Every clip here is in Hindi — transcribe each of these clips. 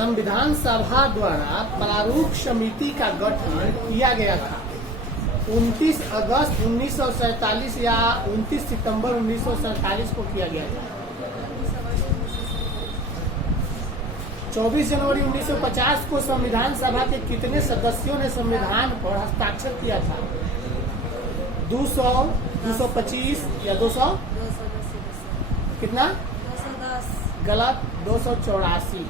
संविधान सभा द्वारा प्रारूप समिति का गठन किया गया था 29 अगस्त 1947 या 29 सितंबर 1947 को किया गया था। 24 जनवरी 1950 को संविधान सभा के कितने सदस्यों ने संविधान पर हस्ताक्षर किया था? 200, 225 या 200? कितना? 210। गलत, 284।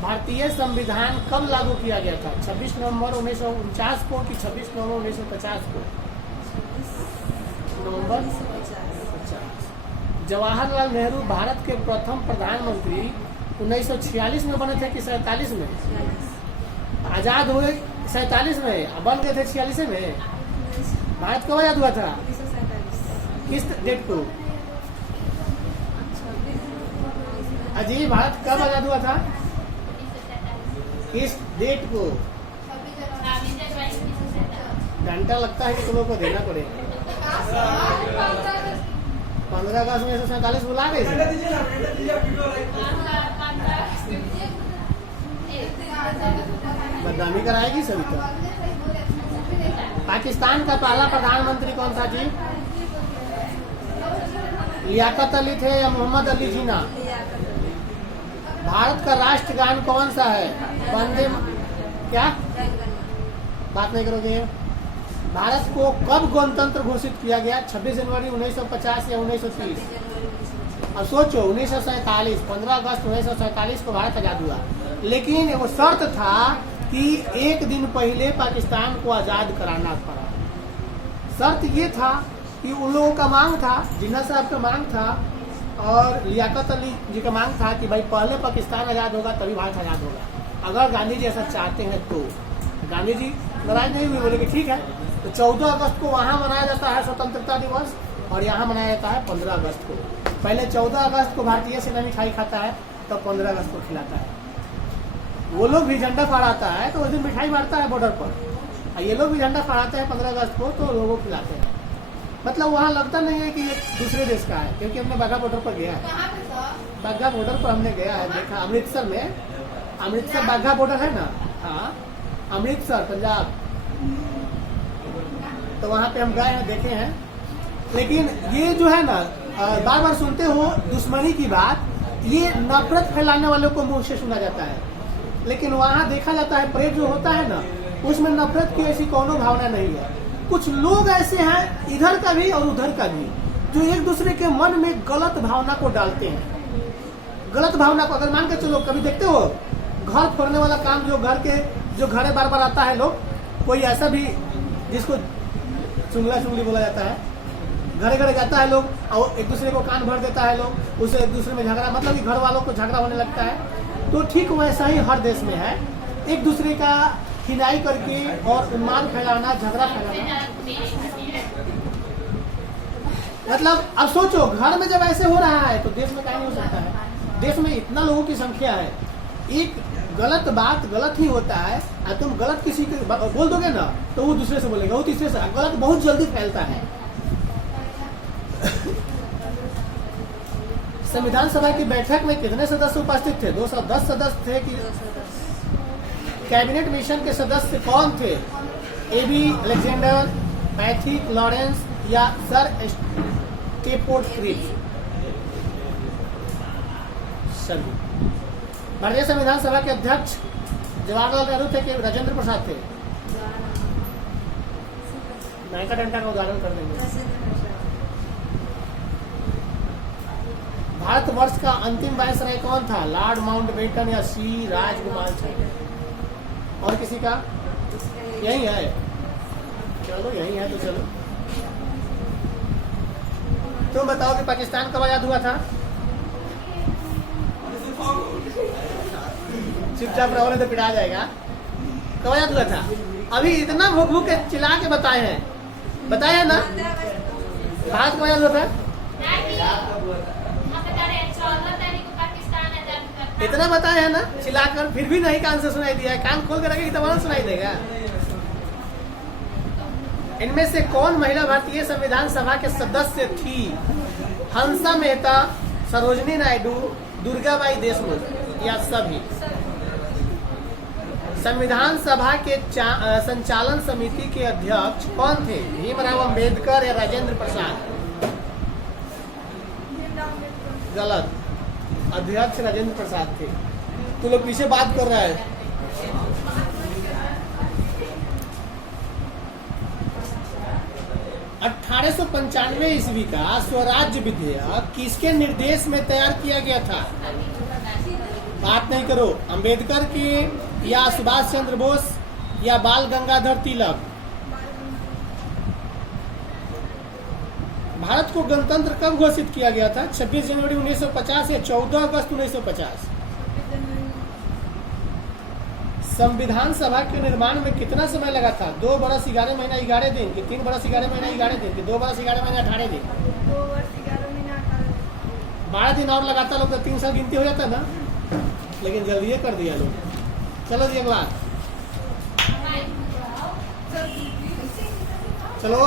भारतीय संविधान कब लागू किया गया था? 26 नवंबर 1949 को कि 26 नवंबर 1950 को? नवंबर 1950। जवाहरलाल नेहरू भारत के प्रथम प्रधानमंत्री 1946 में बने थे कि 47 में? आजाद हुए 47 में, बन गए थे 46 में। भारत कब आजाद हुआ था? 1947। किस डेट को? अजी भारत कब आजाद हुआ था? किस डेट को? घंटा लगता है कि तुम लोग को देना पड़ेगा। 15 अगस्त 1947 बुला गए बदनामी कराएगी सभी का। पाकिस्तान का पहला प्रधानमंत्री कौन था जी? लियाकत अली थे या मोहम्मद अली जिन्ना? भारत का राष्ट्रगान कौन सा है? वंदे क्या? बात नहीं करोगे? भारत को कब गणतंत्र घोषित किया गया? 26 जनवरी 1950 या 1930? और सोचो 1947, 15 अगस्त 1947 को भारत आजाद हुआ, लेकिन वो शर्त था कि एक दिन पहले पाकिस्तान को आजाद कराना पड़ा। शर्त ये था कि उन लोगों का मांग था, जिन्ना साहब का मांग था और लियाकत अली जी का मांग था कि भाई पहले पाकिस्तान आजाद होगा तभी भारत आजाद होगा, अगर गांधी जी ऐसा चाहते हैं तो। गांधी जी नाराज नहीं हुए, बोले कि ठीक है। तो 14 अगस्त को वहाँ मनाया जाता है स्वतंत्रता दिवस और यहाँ मनाया जाता है 15 अगस्त को। पहले 14 अगस्त को भारतीय सेना मिठाई खाता है, तो 15 अगस्त को खिलाता है। वो लोग भी झंडा फहराता है तो उस दिन मिठाई मारता है बॉर्डर पर, और ये लोग भी झंडा फहराते हैं 15 अगस्त को तो लोगों को खिलाते हैं। मतलब वहाँ लगता नहीं है कि ये दूसरे देश का है, क्योंकि हमने बाघा बॉर्डर पर गया है। बाघा बॉर्डर पर हमने गया है, देखा अमृतसर में। अमृतसर बाघा बॉर्डर है ना? हाँ, अमृतसर पंजाब। तो वहाँ पे हम गए हैं, देखे हैं। लेकिन ये जो है ना, बार बार सुनते हो दुश्मनी की बात, ये नफरत फैलाने वालों को मुंह से सुना जाता है। लेकिन वहाँ देखा जाता है परेड जो होता है ना, उसमें नफरत की ऐसी कोनो भावना नहीं है। कुछ लोग ऐसे हैं, इधर का भी और उधर का भी, जो एक दूसरे के मन में गलत भावना को डालते हैं। गलत भावना को अगर मान के चलो, कभी देखते हो घर फोड़ने वाला काम, जो घरे बार बार आता है लोग, कोई ऐसा भी जिसको चुंगला चुंगली बोला जाता है, घरे घरे जाता है लोग और एक दूसरे को कान भर देता है लोग, उसे एक दूसरे में झगड़ा, मतलब कि घर वालों को झगड़ा होने लगता है। तो ठीक वैसा ही हर देश में है, एक दूसरे का हिनाई करके और उन्माद फैलाना, झगड़ा फैलाना। मतलब अब सोचो, घर में जब ऐसे हो रहा है तो देश में क्या नहीं हो सकता है? देश में इतना लोगों की संख्या है, एक गलत बात गलत ही होता है, और तुम गलत किसी को बोल दोगे ना तो वो दूसरे से बोलेगा, वो तीसरे से। गलत बहुत जल्दी फैलता है। संविधान सभा की बैठक में कितने सदस्य उपस्थित थे? 210 सदस्य थे कि? कैबिनेट मिशन के सदस्य कौन थे? एबी अलेक्जेंडर, मैथ्यू लॉरेंस या सर स्टेफोर्ड क्रिप्स? सभी। भारतीय संविधान सभा के अध्यक्ष जवाहरलाल नेहरू थे कि राजेंद्र प्रसाद थे? नायका डंडा का उदाहरण कर देंगे। भारतवर्ष का अंतिम वायसराय कौन था? लॉर्ड माउंटबेटन या सी राजकुमार? और किसी का? यही है। चलो यही है तो चलो। तुम बताओ कि पाकिस्तान कब आजाद हुआ था? चुपचाप रहोगे तो पिटा जाएगा। कब आजाद हुआ था? अभी इतना भूख भूख के चिल्ला के बताए हैं, बताया ना? भारत कब आजाद हुआ था? इतना बताया है ना चिल्लाकर, फिर भी नहीं कान से सुनाई दिया है। कान खोल कर रखेगी तब सुनाई देगा। इनमें से कौन महिला भारतीय संविधान सभा के सदस्य थी? हंसा मेहता, सरोजनी नायडू, दुर्गाबाई देशमुख या सभी। संविधान सभा के संचालन समिति के अध्यक्ष कौन थे? भीमराव अंबेडकर या राजेंद्र प्रसाद? गलत, अध्यक्ष राजेंद्र प्रसाद थे। तू लोग पीछे बात कर रहा है। 1895 ईस्वी का स्वराज्य विधेयक किसके निर्देश में तैयार किया गया था? बात नहीं करो। अंबेडकर की या सुभाष चंद्र बोस या बाल गंगाधर तिलक? भारत को गणतंत्र कब घोषित किया गया था? 26 जनवरी 1950 या 14 अगस्त 1950? संविधान सभा के निर्माण में कितना समय लगा था? 2 बरस 11 महीना 11 दिन कि 3 बरस 11 महीना 11 दिन कि 2 बरस 11 महीना 18 दिन? 2 वर्ष 11 महीना 18 दिन। 12 दिन और लगाता लोग तो 3 साल गिनती हो जाता ना, लेकिन जल्दी कर दिया लोग। चलो जी अगला, चलो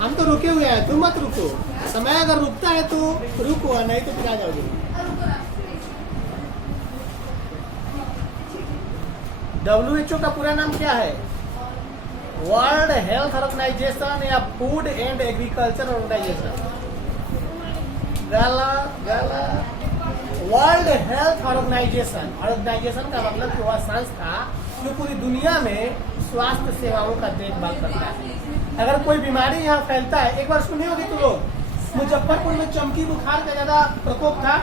हम तो रुके हुए हैं, तुम मत रुको। समय अगर रुकता है तो रुको, नहीं तो फिर आ जाओगे। WHO का पूरा नाम क्या है? वर्ल्ड हेल्थ ऑर्गेनाइजेशन या Food and Agriculture Organization? World Health Organization. Organisation का मतलब कि वह संस्था जो पूरी दुनिया में स्वास्थ्य सेवाओं का देखभाल करता है। अगर कोई बीमारी यहाँ फैलता है, एक बार सुनी होगी तुम लोग, मुजफ्फरपुर में चमकी बुखार का ज्यादा प्रकोप था,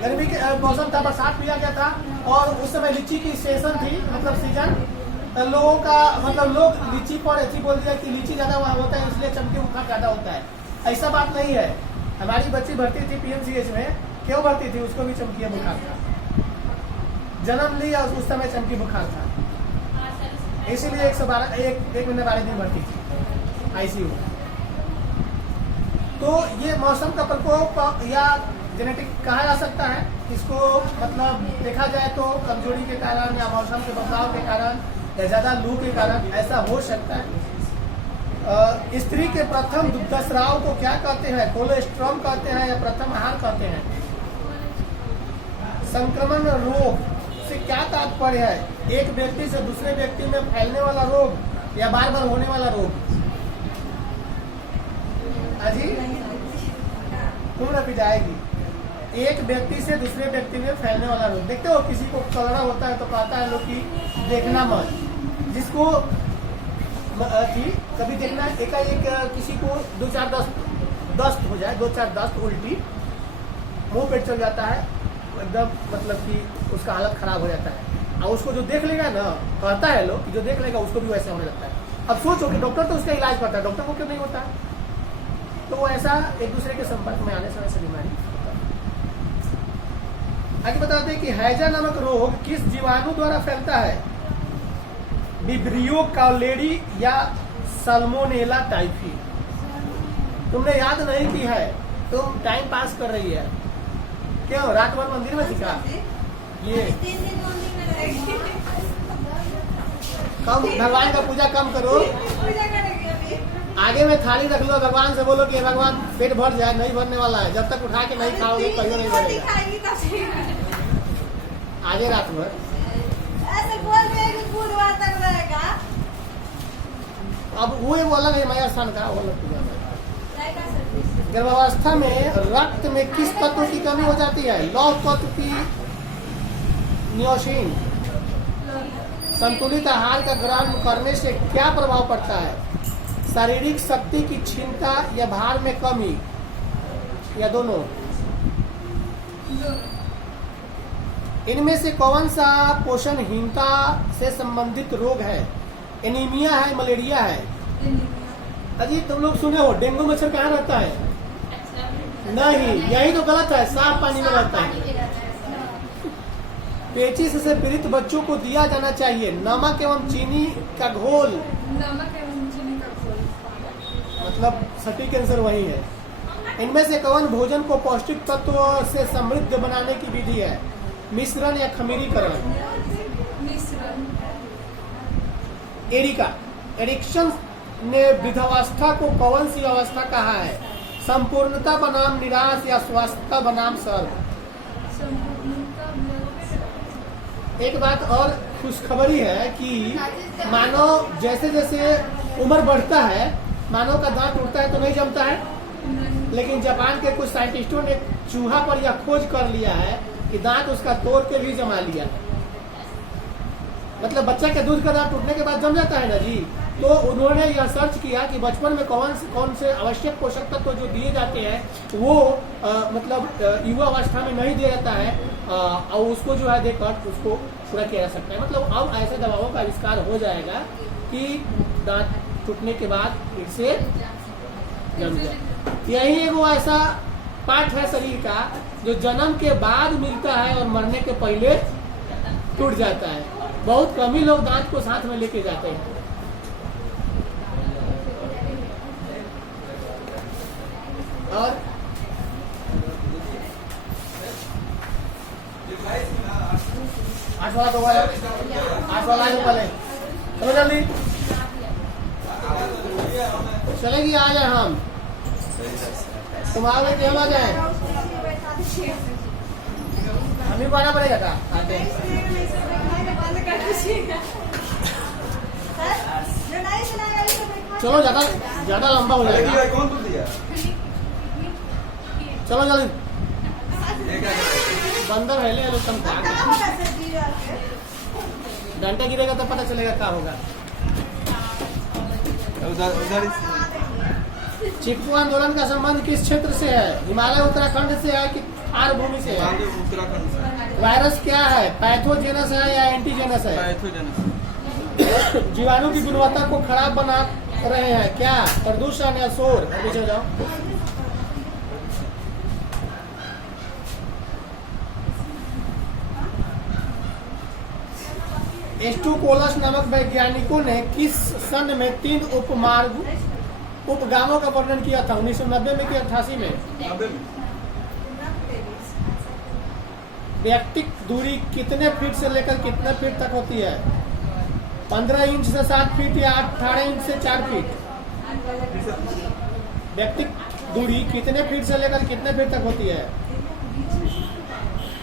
गर्मी के मौसम था, बरसात भी आ गया था और उस समय लीची की सेशन थी, मतलब सीजन। तो लोगों का मतलब लोग लीची पर ऐसी बोल दिया कि लीची ज्यादा वहाँ होता है इसलिए चमकी बुखार ज्यादा होता है। ऐसा बात नहीं है। हमारी बच्ची भर्ती थी PMCH में, क्यों भर्ती थी? उसको भी चमकी बुखार था, जन्म लिया उस समय चमकी बुखार था, इसीलिए 112 एक महीने 12 दिन भर्ती थी ICU। तो ये मौसम का प्रकोप या जेनेटिक कहा जा सकता है इसको, मतलब देखा जाए तो कमजोरी के कारण या मौसम के बदलाव के कारण या ज्यादा लू के कारण ऐसा हो सकता है। स्त्री के प्रथम दुग्धस्राव को क्या कहते हैं? कोलेस्ट्रॉम कहते हैं या प्रथम आहार कहते हैं? संक्रमण रोग से क्या तात्पर्य है? एक व्यक्ति से दूसरे व्यक्ति में फैलने वाला रोग या बार बार होने वाला रोग? अजी तुम ना पिटाएगी। एक व्यक्ति से दूसरे व्यक्ति में फैलने वाला रोग। देखते हो किसी को कलरा होता है तो कहता है लोग कि देखना मत, जिसको कभी देखना एकाएक किसी को 2-4 दस्त हो जाए, 2-4 दस्त उल्टी मुंह पे चल जाता है एकदम, मतलब कि उसका हालत खराब हो जाता है। और उसको जो देख लेगा ना, कहता है लोग कि जो देख लेगा उसको भी वैसा होने लगता है। अब सोचो कि डॉक्टर तो उसका इलाज करता है, डॉक्टर को क्यों नहीं होता? तो वो ऐसा एक दूसरे के संपर्क में आने से वैसे बीमारी होता है। आगे बताते हैं कि हैजा नामक रोग किस जीवाणु द्वारा फैलता है? विब्रियो कॉलेरी या साल्मोनेला टाइफी? तुमने याद नहीं की है, तुम टाइम पास कर रही है। क्यों? रात भर मंदिर में सिखा ये 3 दिन मंदिर में रहेगी। कम भगवान का पूजा कम करो, पूजा करेंगे अभी। आगे में थाली रख लो, भगवान से बोलो कि भगवान पेट भर जाए, नहीं भरने वाला है। जब तक उठा के नहीं खाओगे कहियो नहीं भरेगा। खाएगी तब से आगे रात भर ऐसे बोल रहे कि बुधवार तक रहेगा। अब वो अलग है, माया स्थान का वो अलग पूजा है। रहेगा सर्विस। गर्भावस्था में रक्त में किस तत्व की कमी हो जाती है? लौह तत्व की नियोसिन। संतुलित आहार का ग्रहण करने से क्या प्रभाव पड़ता है? शारीरिक शक्ति की क्षीणता या भार में कमी या दोनों? इनमें से कौन सा पोषणहीनता से संबंधित रोग है? एनीमिया है, मलेरिया है? अजी तुम लोग सुने हो डेंगू मच्छर कहाँ रहता है? नहीं, यही तो गलत है, साफ पानी में रहता है। पेचिश से पीड़ित बच्चों को दिया जाना चाहिए नमक एवं चीनी का घोल। नमक एवं चीनी का घोल। मतलब सटीक आंसर वही है। इनमें से कौन भोजन को पौष्टिक तत्व से समृद्ध बनाने की विधि है? मिश्रण या खमीरीकरण? मिश्रण। एरिका एरिक्सन ने वृद्धावस्था को कौन सी अवस्था कहा है? संपूर्णता बनाम निराश या स्वास्थ्यता बनाम सर्व। एक बात और खुशखबरी है कि मानव जैसे जैसे उम्र बढ़ता है, मानव का दांत टूटता है तो नहीं जमता है, लेकिन जापान के कुछ साइंटिस्टों ने चूहा पर यह खोज कर लिया है कि दांत उसका तोड़ के भी जमा लिया। मतलब बच्चा के दूध का दांत टूटने के बाद जम जाता है ना जी। तो उन्होंने यह सर्च किया कि बचपन में कौन से आवश्यक पोषक तत्व जो दिए जाते हैं वो मतलब युवा अवस्था में नहीं दिया जाता है, और उसको जो है देकर उसको पूरा किया जा सकता है। मतलब अब ऐसे दवाओं का आविष्कार हो जाएगा कि दांत टूटने के बाद फिर से जम जाए। यही एगो ऐसा पार्ट है शरीर का जो जन्म के बाद मिलता है और मरने के पहले टूट जाता है। बहुत कम ही लोग दांत को साथ में लेके जाते हैं। और आठ वाला तो है, 8 वाला है पहले। चलो जल्दी चलेगी, आ जाए हम, तुम आओगे कि हम आ जाए? हमें को आना पड़ेगा था आते। चलो ज्यादा लंबा हो जाएगा। चलो जल्दी, बंदर है ले लो तुम। डंडा गिरेगा तो पता चलेगा क्या होगा। चिपकू आंदोलन का संबंध किस क्षेत्र से है? हिमालय उत्तराखंड से है कि आर भूमि से है? उत्तराखंड से। वायरस क्या है, पैथोजेनस है या एंटीजेनस है? पैथोजेनस। जीवाणु की गुणवत्ता को खराब बना रहे हैं क्या? प्रदूषण या शोर? पीछे जाओ। एस्टुकोलस नामक वैज्ञानिकों ने किस सन में 3 उपगामों का वर्णन किया था? 1990 में कि 88 में? व्यक्तिक दूरी कितने फीट से लेकर कितने फीट तक होती है? 15 इंच से 7 फीट या 18 इंच से 4 फीट? व्यक्तिक दूरी कितने फीट से लेकर कितने फीट तक होती है?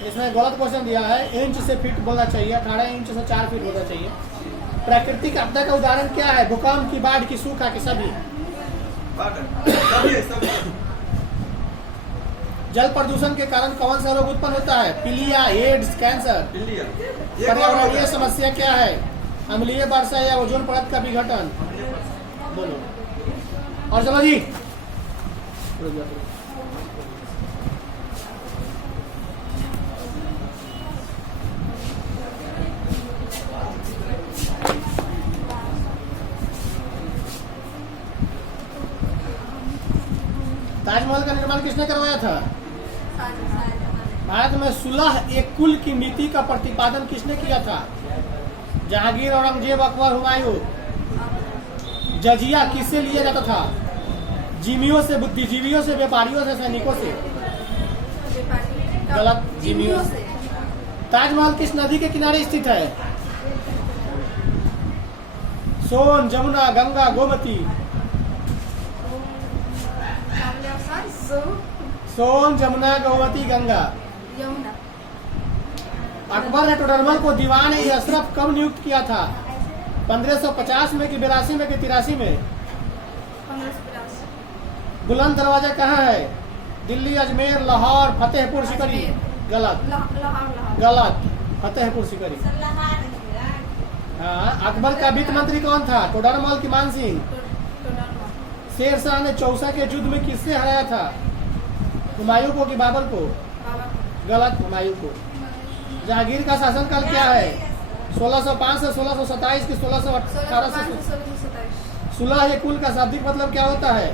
इसमें गलत क्वेश्चन दिया है, इंच से फीट बोलना चाहिए, 18 इंच से 4 फीट होना चाहिए। प्राकृतिक आपदा का उदाहरण क्या है? भूकंप की, बाढ़ की, सूखा की? सभी। जल प्रदूषण के कारण कौन सा रोग उत्पन्न होता है? पीलिया, एड्स, कैंसर? पर्यावरणीय समस्या क्या है? अम्लीय वर्षा या ओजोन परत का विघटन? बोलो। और चलो जी, ताजमहल का निर्माण किसने करवाया था? भारत में सुलह एक कुल की नीति का प्रतिपादन किसने किया था? जहांगीर, औरंगजेब, अकबर, हुमायूं? जजिया किससे लिया जाता था? जिमियों से, बुद्धिजीवियों से, व्यापारियों से, सैनिकों से? गलत, जिमियों से। ताजमहल किस नदी के किनारे स्थित है? सोन, जमुना, गंगा, गोमती? सोन, जमुना, गोमती, गंगा? अकबर ने टोडरमल को दीवान ए अशरफ कब नियुक्त किया था? 1550 में कि 82 में कि 83 में? बुलंद दरवाजा कहाँ है? दिल्ली, अजमेर, लाहौर, फतेहपुर सीकरी? गलत, गलत, फतेहपुर सीकरी। हाँ, अकबर का वित्त मंत्री कौन था? टोडरमल की मान सिंह? शेरशाह ने चौसा के युद्ध में किससे हराया था? हुमायूं को कि बाबर को? गलत, हुमायूं को। जहांगीर का शासनकाल क्या है? 1605 से 1627 की 1618 से? सुलह ए कुल का शाब्दिक मतलब क्या होता है?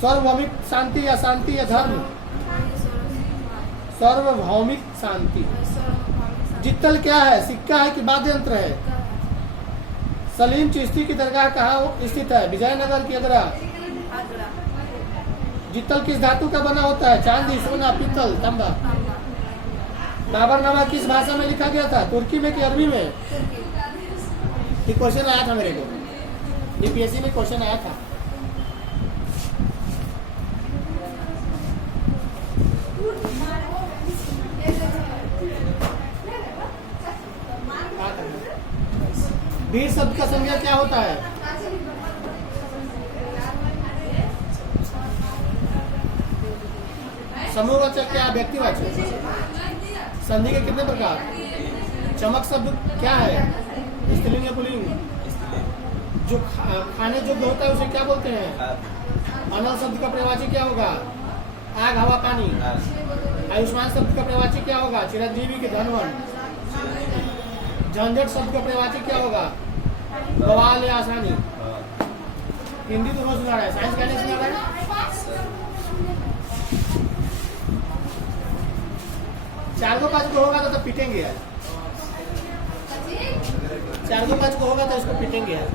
सार्वभौमिक शांति या शांति या धर्म? सार्वभौमिक शांति। जित्तल क्या है? सिक्का है कि वाद्य यंत्र है? सलीम चिश्ती की दरगाह कहाँ स्थित है? विजयनगर की आगरा? जित्तल किस धातु का बना होता है? चांदी, सोना, पीतल, तांबा? बाबरनामा किस भाषा में लिखा गया था? तुर्की में कि अरबी में? ये क्वेश्चन आया था मेरे को, यूपीएससी में क्वेश्चन आया था। वीर शब्द का संज्ञा क्या होता है? समूहवाचक क्या व्यक्तिवाचक? संधि के कितने प्रकार? चमक शब्द क्या है? स्त्रीलिंग या पुल्लिंग? जो खाने योग्य होता है उसे क्या बोलते हैं? अनल शब्द का प्रवाची क्या होगा? आग हवा पानी। आयुष्मान शब्द का प्रवाची क्या होगा? चिरंजीवी के धनवन। झंझट शब्द का प्रवाची क्या होगा? बवाल या आसानी। हिंदी तो रोज सुना रहा है, साइंस क्या नहीं सुना रहा है? चार दो पाँच को होगा तो पीटेंगे यार। 4 2 5 को होगा तो इसको पीटेंगे यार।